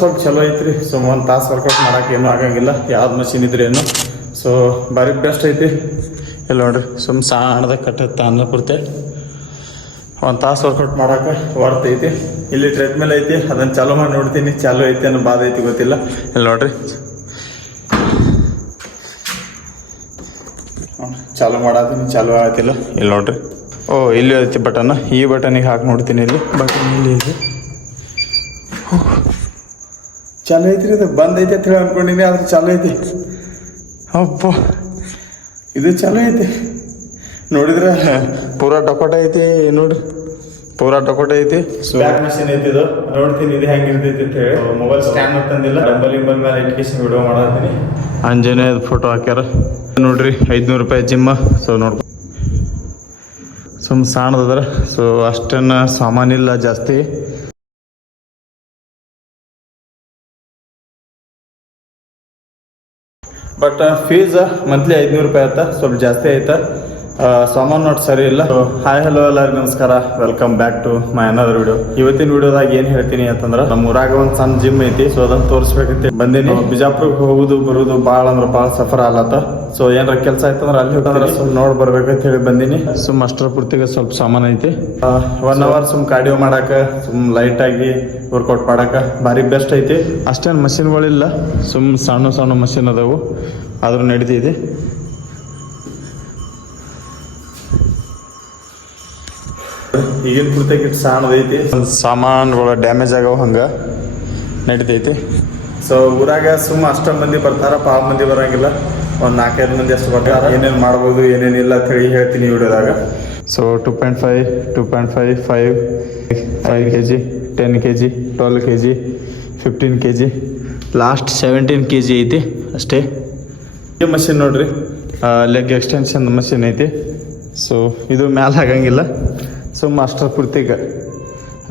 ಸ್ವಲ್ಪ ಚಲೋ ಐತ್ರಿ. ಸೊ ಒಂದು ತಾಸು ವರ್ಕೌಟ್ ಮಾಡಕ್ಕೆ ಏನೂ ಆಗಂಗಿಲ್ಲ, ಯಾವ್ದು ಮಷಿನ್ ಇದ್ರೆ ಏನು. ಸೊ ಭಾರಿ ಬೆಸ್ಟ್ ಐತಿ. ಇಲ್ಲ ನೋಡ್ರಿ, ಸಣ್ಣದಾಗ ಕಟ್ಟತ್ತ ಅನ್ನಪೂರ್ತಿ ಒಂದು ತಾಸು ವರ್ಕೌಟ್ ಮಾಡಕ್ಕೆ ವರ್ತ್ ಐತಿ. ಇಲ್ಲಿ ಟ್ರೆಡ್ಮಿಲ್ ಐತಿ, ಅದನ್ನು ಚಾಲೂ ಮಾಡಿ ನೋಡ್ತೀನಿ, ಚಾಲೂ ಐತಿ ಅನ್ನೋ ಬಾಧ ಐತಿ ಗೊತ್ತಿಲ್ಲ. ಇಲ್ಲಿ ನೋಡ್ರಿ ಚಾಲೂ ಮಾಡತ್ತೀನಿ, ಚಾಲೂ ಆಗತ್ತಿಲ್ಲ. ಇಲ್ಲಿ ನೋಡ್ರಿ, ಇಲ್ಲಿ ಐತಿ ಬಟನ್, ಈ ಬಟನಿಗೆ ಹಾಕಿ ನೋಡ್ತೀನಿ. ಇಲ್ಲಿ ಬಟನ್ ಇಲ್ಲಿ ಇದೆ, ಚಾಲು ಐತ್ರಿ. ಇದು ಬಂದ್ ಐತಿ ಅಂತ ಹೇಳಿ ಅನ್ಕೊಂಡಿನಿ, ಆದ್ರೆ ಚಾಲು ಐತಿ. ಅಪ್ಪ ಇದು ಚಾಲು ಐತಿ ನೋಡಿದ್ರೆ ಪೂರಾ ಡೊಕೋಟ ಐತಿ ನೋಡ್ರಿ, ಪೂರಾ ಡೊಕೋಟ ಐತಿ. ಬ್ಯಾಕ್ ಮಷಿನ್ ಐತಿ ಇದು. ನೋಡ್ತೀನಿ ಇದು ಹೆಂಗೆ ಇರ್ತೈತಿ ಅಂತ ಹೇಳಿ. ಮೊಬೈಲ್ ಸ್ಟ್ಯಾಂಡ್ ತಂದಿಲ್ಲ, ಡಂಬಲ್ ಮೇಲೆ ಎಜುಕೇಶನ್ ವಿಡಿಯೋ ಮಾಡತ್ತೀನಿ. ಆಂಜನೇಯದ ಫೋಟೋ ಹಾಕ್ಯಾರ ನೋಡ್ರಿ. 500 ರೂಪಾಯಿ ಜಿಮ್ಮ. ಸೊ ನೋಡ್ಕೊ ಸಣ್ಣದದ್ರ. ಸೊ ಅಷ್ಟೇನು ಸಾಮಾನಿಲ್ಲ ಜಾಸ್ತಿ. ಬಟ್ ಫೀಸ್ ಮಂತ್ಲಿ 500 ರೂಪಾಯಿ ಆಯ್ತಾ, ಸ್ವಲ್ಪ ಜಾಸ್ತಿ ಆಯ್ತಾ. ಸಾಮಾನು ನೋಡಿ ಸರಿ ಇಲ್ಲ. ಹಾಯ್ ಹಲೋ ಎಲ್ಲರಿಗೂ ನಮಸ್ಕಾರ, welcome back to my another video. ಇವತ್ತಿನ ವಿಡಿಯೋದಾಗ ಏನು ಹೇಳ್ತೀನಿ ಅಂತಂದ್ರೆ, ನಮ್ಮ ಊರಾಗ ಒಂದು ಸಣ್ಣ ಜಿಮ್ ಐತಿ. ಸೊ ಅದನ್ನು ತೋರಿಸ್ಬೇಕಂತ ಬಂದೀನಿ. ಬಿಜಾಪುರಕ್ಕೆ ಹೋಗುದು ಬರುದು ಭಾಳ ಅಂದ್ರೆ ಭಾಳ ಸಫರ್ ಆಲತ್ತ. ಸೊ ಏನಾರ ಕೆಲಸ ಆಯ್ತಂದ್ರೆ ಅಲ್ಲಿ ಹೋಗಂದ್ರೆ ಸ್ವಲ್ಪ ನೋಡಿ ಬರ್ಬೇಕಂತ ಹೇಳಿ ಬಂದೀನಿ. ಅಷ್ಟರ ಪೂರ್ತಿಗೆ ಸ್ವಲ್ಪ ಸಾಮಾನು ಐತಿ. 1 ಅವರ್ ಕಾರ್ಡಿಯೋ ಮಾಡಾಕ, ಲೈಟ್ ಆಗಿ ವರ್ಕೌಟ್ ಮಾಡಾಕ ಭಾರಿ ಬೆಸ್ಟ್ ಐತಿ. ಅಷ್ಟೇನು ಮಷಿನ್ಗಳಿಲ್ಲ, ಸಣ್ಣ ಸಣ್ಣ ಮಷಿನ್ ಅದಾವು, ಆದ್ರೂ ನಡೀತೈತಿ. ಈಗಿನ ಪೂರ್ತಿಗೆ ಸಣ್ಣದೈತಿ, ಸಾಮಾನುಗಳು ಡ್ಯಾಮೇಜ್ ಆಗವ ಹಂಗ ನಡೀತೈತಿ. ಸೊ ಊರಾಗ ಅಷ್ಟ ಮಂದಿ ಬರ್ತಾರ, ಭಾಳ ಮಂದಿ ಬರಂಗಿಲ್ಲ, ಒಂದು 4-5 ಮಂದಿ ಅಷ್ಟು ಬರ್ತಾರ. ಏನೇನು ಮಾಡ್ಬೋದು ಏನೇನಿಲ್ಲ ಅಂತ ಹೇಳಿ ಹೇಳ್ತೀನಿ ವಿಡಿಯೋದಾಗ. So 2.5, 2.5, 5 kg, 10 kg, 12 kg, 15 kg, last 17 kg ಐತಿ ಅಷ್ಟೇ. ಈ ಮಷಿನ್ ನೋಡ್ರಿ, ಲೆಗ್ ಎಕ್ಸ್ಟೆನ್ಷನ್ ಮಷಿನ್ ಐತಿ. ಸೊ ಇದು ಮ್ಯಾಲೆ ಆಗಂಗಿಲ್ಲ, ಅಷ್ಟರ ಪೂರ್ತಿಗೆ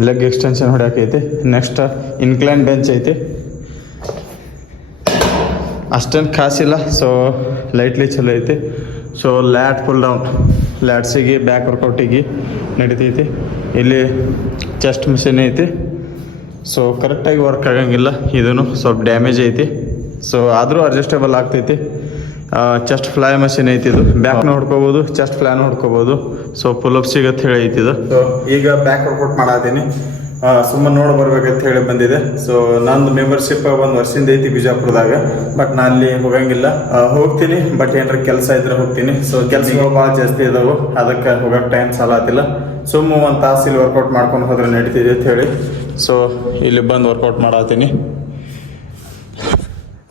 ಲೆಗ್ ಎಕ್ಸ್ಟೆನ್ಷನ್ ಹೊಡ್ಯಾಕೈತಿ. ನೆಕ್ಸ್ಟ್ ಇನ್ಕ್ಲೈನ್ ಬೆಂಚ್ ಐತಿ, ಅಷ್ಟೇನು ಖಾಸಿಲ್ಲ. ಸೊ ಲೈಟ್ಲಿ ಚಲೋ ಐತಿ. ಸೊ ಲ್ಯಾಟ್ ಪುಲ್ ಡೌನ್, ಲ್ಯಾಟ್ಸಿಗೆ ಬ್ಯಾಕ್ ವರ್ಕೌಟಿಗೆ ನಡೀತೈತಿ. ಇಲ್ಲಿ ಚೆಸ್ಟ್ ಮಿಷಿನ್ ಐತಿ. ಸೊ ಕರೆಕ್ಟಾಗಿ ವರ್ಕ್ ಆಗಂಗಿಲ್ಲ, ಇದೂ ಸ್ವಲ್ಪ ಡ್ಯಾಮೇಜ್ ಐತಿ. ಸೊ ಆದರೂ ಅಡ್ಜಸ್ಟೇಬಲ್ ಆಗ್ತೈತಿ. ಚೆಸ್ಟ್ ಫ್ಲೈ ಮಷಿನ್ ಐತಿ. ಇದು ಬ್ಯಾಕ್ನ ಹೊಡ್ಕೋಬೋದು, ಚೆಸ್ಟ್ ಫ್ಲೈನ ಹೊಡ್ಕೋಬೋದು. ಸೊ ಪುಲ್ಅಪ್ ಸಿಗತ್ತೆ ಹೇಳಿ ಐತಿ ಇದು. ಸೊ ಈಗ ಬ್ಯಾಕ್ ವರ್ಕೌಟ್ ಮಾಡತ್ತೀನಿ, ಸುಮ್ಮನೆ ನೋಡಿ ಬರ್ಬೇಕಂತ ಹೇಳಿ ಬಂದಿದೆ. ಸೊ ನಂದು ಮೆಂಬರ್ಶಿಪ್ 1 ವರ್ಷದಿಂದ ಐತಿ ಬಿಜಾಪುರದಾಗ. ಬಟ್ ನಾನು ಅಲ್ಲಿ ಹೋಗಂಗಿಲ್ಲ, ಹೋಗ್ತೀನಿ ಬಟ್ ಏನಾರ ಕೆಲಸ ಇದ್ರೆ ಹೋಗ್ತೀನಿ. ಸೊ ಕೆಲಸಗಳು ಭಾಳ ಜಾಸ್ತಿ ಇದಾವೆ, ಅದಕ್ಕೆ ಹೋಗಕ್ಕೆ ಟೈಮ್ ಸಾಲತ್ತಿಲ್ಲ. ಸುಮ್ಮ 1 ತಾಸು ಇಲ್ಲಿ ವರ್ಕೌಟ್ ಮಾಡ್ಕೊಂಡು ಹೋದ್ರೆ ನಡೀತಿದೆ ಅಂತ ಹೇಳಿ ಸೊ ಇಲ್ಲಿ ಬಂದು ವರ್ಕೌಟ್ ಮಾಡತ್ತೀನಿ.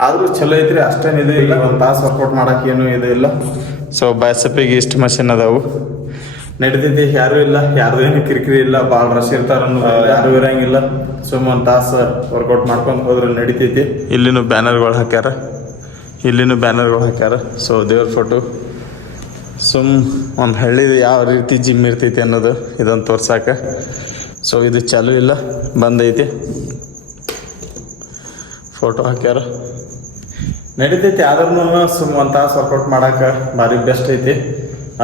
ಆದರೂ ಚಲೋ ಐತ್ರಿ, ಅಷ್ಟೇನಿದೆ ಇಲ್ಲ. 1 ತಾಸು ವರ್ಕೌಟ್ ಮಾಡಕ್ಕೆ ಏನು ಇದು ಇಲ್ಲ. ಸೊ ಬೈಸೆಪ್ಪಿಗೆ ಇಷ್ಟು ಮಷಿನ್ ಅದಾವು, ನಡೀತೈತಿ. ಯಾರೂ ಇಲ್ಲ, ಯಾರ್ದು ಏನು ಕಿರಿಕಿರಿ ಇಲ್ಲ, ಭಾಳ ರಶ್ ಇರ್ತಾರ, ಯಾರೂ ಇರಂಗಿಲ್ಲ. ಸುಮ್ಮ 1 ತಾಸು ವರ್ಕೌಟ್ ಮಾಡ್ಕೊಂಡು ಹೋದ್ರೆ ನಡೀತೈತಿ. ಇಲ್ಲಿನೂ ಬ್ಯಾನರ್ಗಳು ಹಾಕ್ಯಾರ, ಸೊ ದೇವ್ರ ಫೋಟೋ. ಒಂದು ಹಳ್ಳಿದು ಯಾವ ರೀತಿ ಜಿಮ್ ಇರ್ತೈತಿ ಅನ್ನೋದು ಇದನ್ನು ತೋರ್ಸಾಕ. ಸೊ ಇದು ಚಾಲೂ ಇಲ್ಲ, ಬಂದೈತಿ. ಫೋಟೋ ಹಾಕ್ಯಾರ, ನಡೀತೈತಿ. ಆದ್ರೂ 1 ತಾಸು ವರ್ಕೌಟ್ ಮಾಡಕ್ಕೆ ಭಾರಿ ಬೆಸ್ಟ್ ಐತಿ.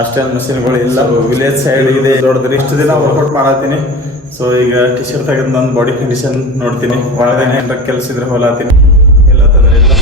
ಅಷ್ಟೇನು ಮಷಿನ್ಗಳು ಇಲ್ಲ. ವಿಲೇಜ್ ಸೈಡ್ ಇದೆ ದೊಡ್ಡದು. ಇಷ್ಟು ದಿನ ವರ್ಕೌಟ್ ಮಾಡತ್ತೀನಿ. ಸೊ ಈಗ ಟಿ ಶರ್ಟ್ ತೆಗೆದು ನನ್ನ ಬಾಡಿ ಕಂಡೀಷನ್ ನೋಡ್ತೀನಿ. ಒಳಗೆ ಏನಾರ ಕೆಲಸ ಇದ್ರೆ ಹೋಲಾತೀನಿ, ಇಲ್ಲ ತಂದ್ರೆ ಇಲ್ಲ.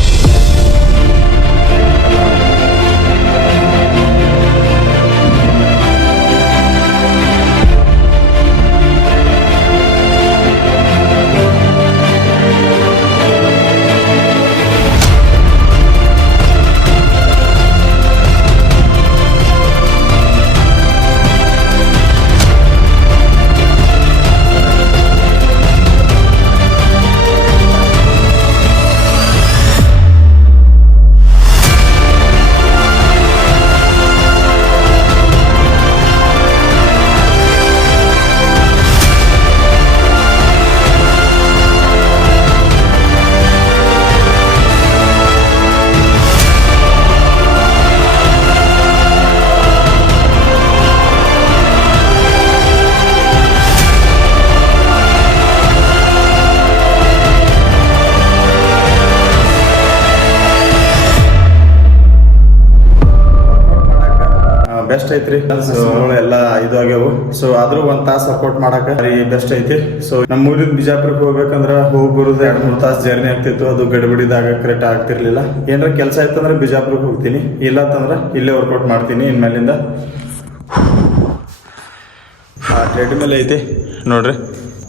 ಬೆಸ್ಟ್ ಐತ್ರಿ. ಎಲ್ಲ ಇದು ಆಗ್ಯಾವು. ಸೊ ಆದ್ರೂ 1 ತಾಸು ವರ್ಕೌಟ್ ಮಾಡಾಕ ಬೆಸ್ಟ್ ಐತಿ. ಸೊ ನಮ್ಮ ಊರಿಂದ ಬಿಜಾಪುರಕ್ಕೆ ಹೋಗ್ಬೇಕಂದ್ರ ಹೋಗಿ ಬರೋದು 2-3 ತಾಸು ಜರ್ನಿ ಆಗ್ತಿತ್ತು. ಅದು ಗಡಿಬಿಡಿದಾಗ ಕರೆಕ್ಟ್ ಆಗ್ತಿರ್ಲಿಲ್ಲ. ಏನಾರ ಕೆಲಸ ಇತ್ತಂದ್ರೆ ಬಿಜಾಪುರಕ್ಕೆ ಹೋಗ್ತೀನಿ, ಇಲ್ಲ ಅಂತಂದ್ರೆ ಇಲ್ಲೇ ವರ್ಕೌಟ್ ಮಾಡ್ತೀನಿ ಇನ್ಮೇಲಿಂದ. ಟ್ರೆಡ್ಮಿಲ್ ಐತಿ ನೋಡ್ರಿ,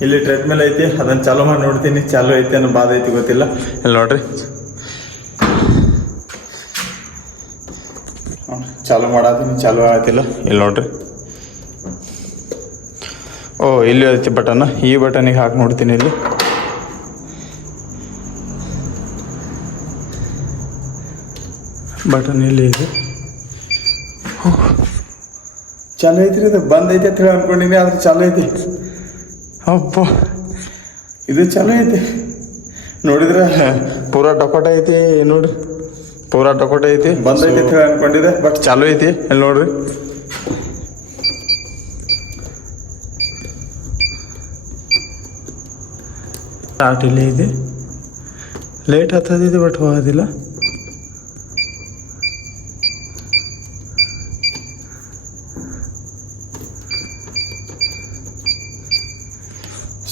ಇಲ್ಲಿ ಟ್ರೆಡ್ಮಿಲ್ ಐತಿ, ಅದನ್ನ ಚಾಲೂ ಮಾಡಿ ನೋಡ್ತೀನಿ. ಚಾಲೂ ಐತಿ ಅನ್ನೋ ಬಾಧ ಐತಿ ಗೊತ್ತಿಲ್ಲ. ಇಲ್ಲಿ ನೋಡ್ರಿ ಚಾಲೂ ಮಾಡತ್ತೀನಿ, ಚಾಲೂ ಆಗತ್ತಿಲ್ಲ. ಇಲ್ಲಿ ನೋಡ್ರಿ, ಓ ಇಲ್ಲಿ ಐತಿ ಬಟನ್. ಈ ಬಟನಿಗೆ ಹಾಕಿ ನೋಡ್ತೀನಿ. ಇಲ್ಲಿ ಬಟನ್ ಇಲ್ಲಿ ಇದೆ. ಚಾಲು ಐತ್ರಿ, ಇದು ಬಂದ್ ಐತಿ ಅಂತ ಹೇಳಿ ಅನ್ಕೊಂಡಿನಿ, ಆದ್ರೆ ಚಾಲು ಐತಿ. ಅಪ್ಪ ಇದು ಚಾಲು ಐತಿ ನೋಡಿದ್ರೆ ಪೂರಾ ಟೊಕೊಟ ಐತಿ ನೋಡ್ರಿ, ಪೂರಾ ಟೊಕೊಟ ಐತಿ. ಬಂದ್ ಐತಿ ಅಂತ ಹೇಳಿ ಅನ್ಕೊಂಡಿದ್ದೆ, ಬಟ್ ಚಾಲು ಐತಿ. ಇಲ್ಲಿ ನೋಡ್ರಿ, ಸ್ಟಾರ್ಟ್ ಇಲ್ಲೇ ಇದೆ. ಲೇಟ್ ಹತ್ತದಿದೆ ಬಟ್ ಹೋಗೋದಿಲ್ಲ.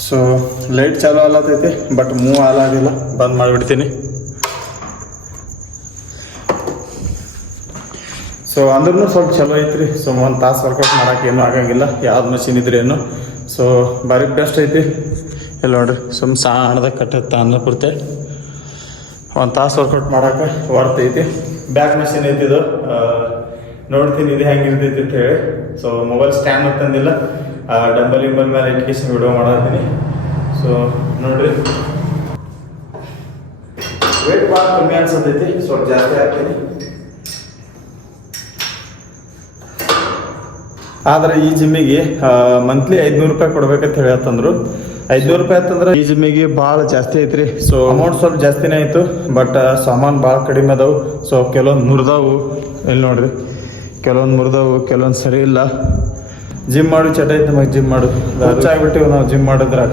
ಸೊ ಲೈಟ್ ಚಾಲು ಆಲತೈತಿ, ಬಟ್ ಮೂವ್ ಆಲಾಗಿಲ್ಲ. ಬಂದ್ ಮಾಡಿಬಿಡ್ತೀನಿ. ಸೊ ಅಂದ್ರೂ ಸ್ವಲ್ಪ ಚಲೋ ಐತ್ರಿ. ಸೊ 1 ತಾಸು ವರ್ಕೌಟ್ ಮಾಡಕ್ಕೆ ಏನೂ ಆಗಂಗಿಲ್ಲ, ಯಾವ್ದು ಮಷಿನ್ ಇದ್ರೇನು. ಸೊ ಭಾರಿ ಬೆಸ್ಟ್ ಐತಿ. ಇಲ್ಲಿ ನೋಡ್ರಿ, ಸಣ್ಣದಾಗ ಕಟ್ಟತ್ತ ಅನ್ನಪೂರ್ತಿ. 1 ತಾಸು ವರ್ಕೌಟ್ ಮಾಡಕ್ಕೆ ವರ್ತ್ ಐತಿ. ಬ್ಯಾಕ್ ಮಷಿನ್ ಐತಿ ಇದು. ನೋಡ್ತೀನಿ ಇದು ಹೆಂಗಿರ್ತೈತಿ ಅಂತ ಹೇಳಿ. ಸೊ ಮೊಬೈಲ್ ಸ್ಟ್ಯಾಂಡ್ ಅಂತಂದಿಲ್ಲ, ಡಂಬಲ್ ಮೇಲೆ ಎಜುಕೇಶನ್ ವಿಡಿಯೋ ಮಾಡತ್ತೀನಿ. ಸೊ ನೋಡ್ರಿ, ವೇಟ್ ಭಾಳ ಕಮ್ಮಿ ಅನ್ಸತೈತಿ, ಸ್ವಲ್ಪ ಜಾಸ್ತಿ ಆಗ್ತೀನಿ. ಆದ್ರೆ ಈ ಜಿಮ್ಮಿಗೆ ಮಂತ್ಲಿ 500 ರೂಪಾಯಿ ಕೊಡ್ಬೇಕಂತ ಹೇಳತ್ತಂದ್ರು. 500 ರೂಪಾಯಿ ಅಂತಂದ್ರೆ ಈ ಜಿಮ್ಮಿಗೆ ಭಾಳ ಜಾಸ್ತಿ ಐತ್ರಿ. ಸೊ ಅಮೌಂಟ್ ಸ್ವಲ್ಪ ಜಾಸ್ತಿನೇ ಆಯ್ತು, ಬಟ್ ಸಾಮಾನು ಭಾಳ ಕಡಿಮೆ ಅದಾವು. ಸೊ ಕೆಲವೊಂದು ಮುರಿದಾವು. ಇಲ್ಲಿ ನೋಡ್ರಿ, ಕೆಲವೊಂದು ಮುರಿದಾವು, ಕೆಲವೊಂದು ಸರಿ ಇಲ್ಲ. ಜಿಮ್ ಮಾಡು ಚಟ ಐತೆ ನಮಗೆ, ಜಿಮ್ ಮಾಡು ಹುಚ್ಚಾಗ್ಬಿಟ್ಟಿವಿ ನಾವು ಜಿಮ್ ಮಾಡಿದ್ರಾಗ.